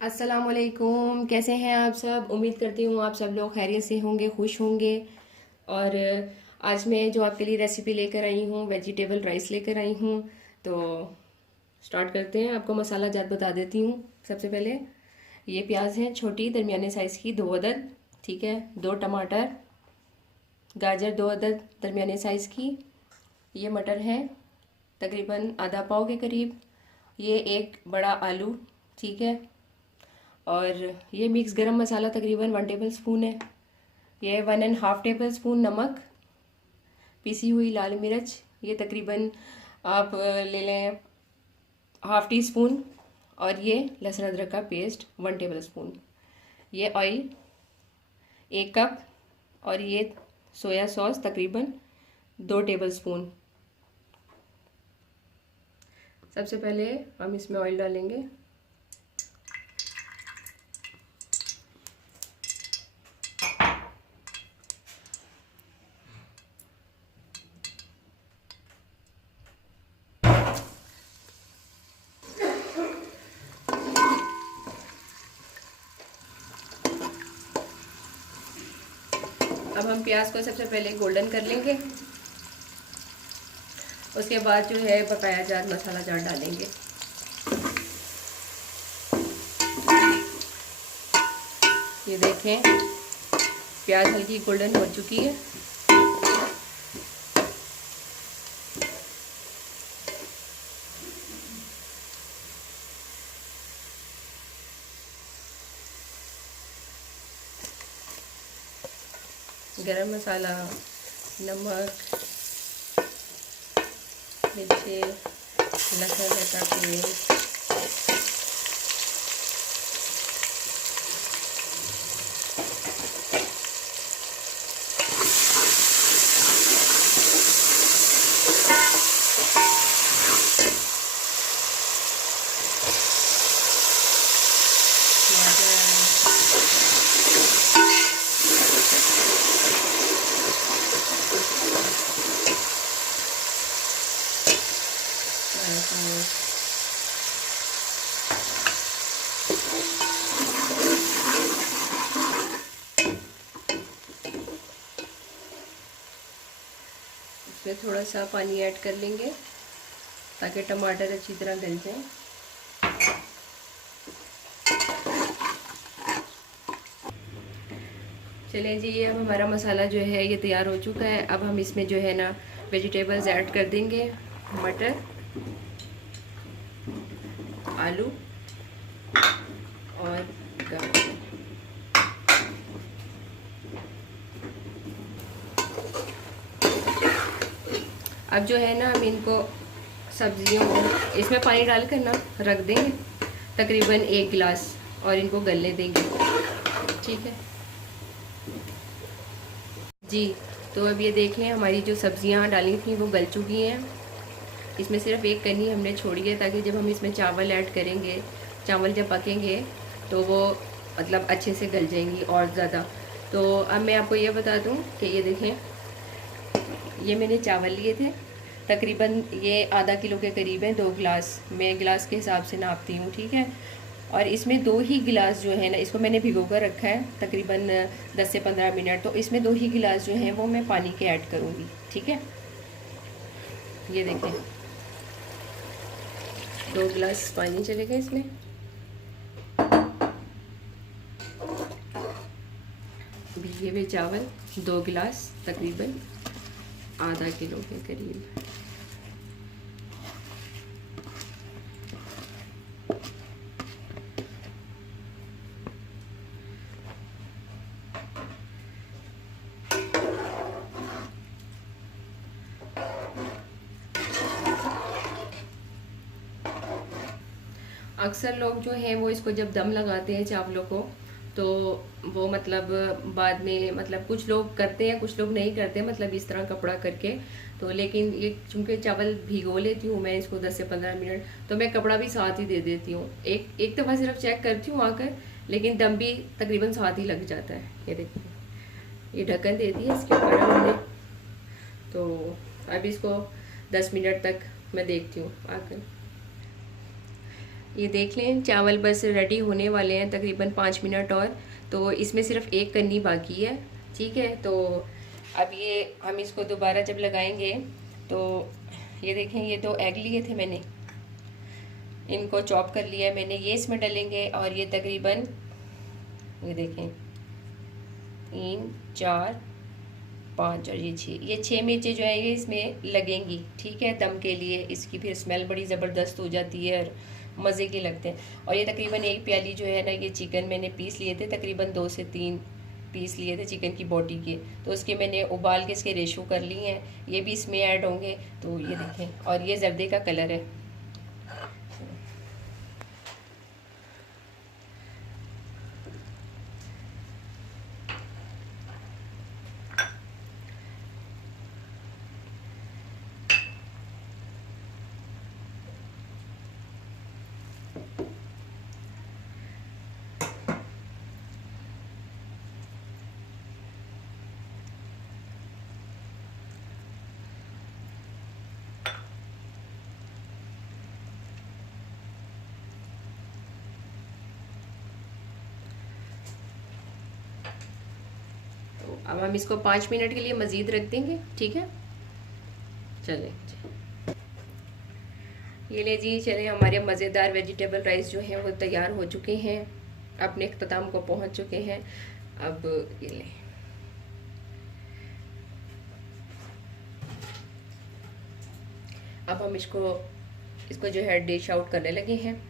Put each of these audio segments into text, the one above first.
अस्सलामुअलैकुम। कैसे हैं आप सब? उम्मीद करती हूँ आप सब लोग खैरियत से होंगे, खुश होंगे। और आज मैं जो आपके लिए रेसिपी लेकर आई हूँ, वेजिटेबल राइस लेकर आई हूँ। तो स्टार्ट करते हैं। आपको मसाला जात बता देती हूँ। सबसे पहले ये प्याज है छोटी दरमियाने साइज़ की 2 अदद, ठीक है। 2 टमाटर, गाजर 2 अदद दरमियाने साइज़ की। ये मटर है तकरीबन आधा पाव के करीब। ये एक बड़ा आलू, ठीक है। और ये मिक्स गरम मसाला तकरीबन 1 टेबल स्पून है। ये 1.5 टेबल स्पून नमक, पिसी हुई लाल मिर्च, ये तकरीबन आप ले लें 1/2 टी स्पून। और ये लहसुन अदरक का पेस्ट 1 टेबल स्पून। ये ऑयल 1 कप। और ये सोया सॉस तकरीबन 2 टेबल स्पून। सबसे पहले हम इसमें ऑयल डालेंगे। अब हम प्याज को सबसे पहले गोल्डन कर लेंगे। उसके बाद जो है बकाया जात मसाला जार डालेंगे। ये देखें प्याज हल्की गोल्डन हो चुकी है। गरम मसाला, नमक, मिर्ची, लहसुन का पेस्ट, इसमें थोड़ा सा पानी ऐड कर लेंगे ताकि टमाटर अच्छी तरह गल जाए। चलें जी, ये अब हमारा मसाला जो है ये तैयार हो चुका है। अब हम इसमें जो है ना वेजिटेबल्स ऐड कर देंगे। मटर, आलू और गाजर। अब जो है ना हम इनको सब्जियों को इसमें पानी डाल कर ना रख देंगे तकरीबन 1 गिलास, और इनको गलने देंगे, ठीक है जी। तो अब ये देख लें हमारी जो सब्जियां डाली थी वो गल चुकी हैं। इसमें सिर्फ एक कनी हमने छोड़ी है ताकि जब हम इसमें चावल ऐड करेंगे, चावल जब पकेंगे तो वो मतलब अच्छे से गल जाएंगी और ज़्यादा। तो अब मैं आपको ये बता दूं कि ये देखें, ये मैंने चावल लिए थे तकरीबन ये आधा किलो के करीब है। 2 गिलास, मैं गिलास के हिसाब से नापती हूँ, ठीक है। और इसमें 2 ही गिलास जो है ना, इसको मैंने भिगो कर रखा है तकरीबन 10 से 15 मिनट। तो इसमें 2 ही गिलास जो हैं वो मैं पानी के ऐड करूँगी, ठीक है। ये देखें 2 गिलास पानी चलेगा इसमें। भीगे हुए चावल 2 गिलास तकरीबन आधा किलो के करीब। अक्सर लोग जो हैं वो इसको जब दम लगाते हैं चावलों को, तो वो मतलब बाद में मतलब कुछ लोग करते हैं कुछ लोग नहीं करते, मतलब इस तरह कपड़ा करके। तो लेकिन ये चूँकि चावल भिगो लेती हूँ मैं इसको 10 से 15 मिनट, तो मैं कपड़ा भी साथ ही दे देती हूँ। एक दफ़ा सिर्फ चेक करती हूँ आकर, लेकिन दम भी तकरीबन साथ ही लग जाता है। ये देखिए ये ढक्कन दे दी है इसके ऊपर हमने। तो अब इसको 10 मिनट तक मैं देखती हूँ आकर। ये देख लें चावल बस रेडी होने वाले हैं, तकरीबन 5 मिनट और। तो इसमें सिर्फ एक करनी बाकी है, ठीक है। तो अब ये हम इसको दोबारा जब लगाएंगे तो ये देखें, ये 2 एग लिए थे मैंने, इनको चॉप कर लिया मैंने, ये इसमें डालेंगे। और ये तकरीबन ये देखें 3 4 5 और ये 6 मिर्चें जो है ये इसमें लगेंगी, ठीक है, दम के लिए। इसकी फिर स्मेल बड़ी ज़बरदस्त हो जाती है और मज़े के लगते हैं। और ये तकरीबन 1 प्याली जो है ना, ये चिकन मैंने पीस लिए थे, तकरीबन 2 से 3 पीस लिए थे चिकन की बॉडी के। तो उसके मैंने उबाल के इसके रेशो कर लिए हैं, ये भी इसमें ऐड होंगे। तो ये देखें, और ये जर्दे का कलर है। अब हम इसको 5 मिनट के लिए मज़ीद रख देंगे, ठीक है। चलें, ये ले जी, चले हमारे मज़ेदार वेजिटेबल राइस जो हैं वो तैयार हो चुके हैं, अपने इख्तिताम को पहुंच चुके हैं। अब ये लें, अब हम इसको जो है डिश आउट करने लगे हैं।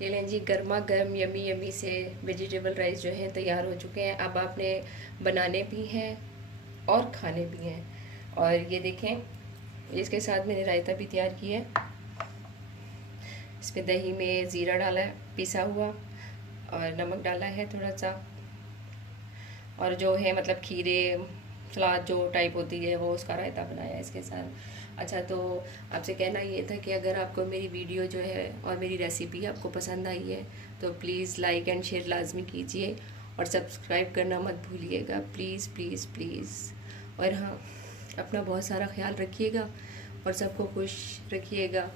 ये लें जी, गर्मा गर्म यमी यमी से वेजिटेबल राइस जो है तैयार हो चुके हैं। अब आपने बनाने भी हैं और खाने भी हैं। और ये देखें, इसके साथ मैंने रायता भी तैयार किया है। इसमें दही में ज़ीरा डाला है पिसा हुआ, और नमक डाला है थोड़ा सा, और जो है मतलब खीरे सलाद जो टाइप होती है वो, उसका रायता बनाया है इसके साथ। अच्छा, तो आपसे कहना ये था कि अगर आपको मेरी वीडियो जो है और मेरी रेसिपी आपको पसंद आई है तो प्लीज़ लाइक एंड शेयर लाजमी कीजिए, और सब्सक्राइब करना मत भूलिएगा, प्लीज़ प्लीज़ प्लीज़। और हाँ, अपना बहुत सारा ख्याल रखिएगा और सबको खुश रखिएगा,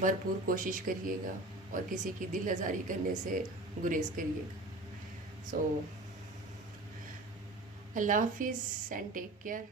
भरपूर कोशिश करिएगा, और किसी की दिल आज़ारी करने से गुरेज करिएगा। सो अल्लाह हाफिज़ एंड टेक केयर।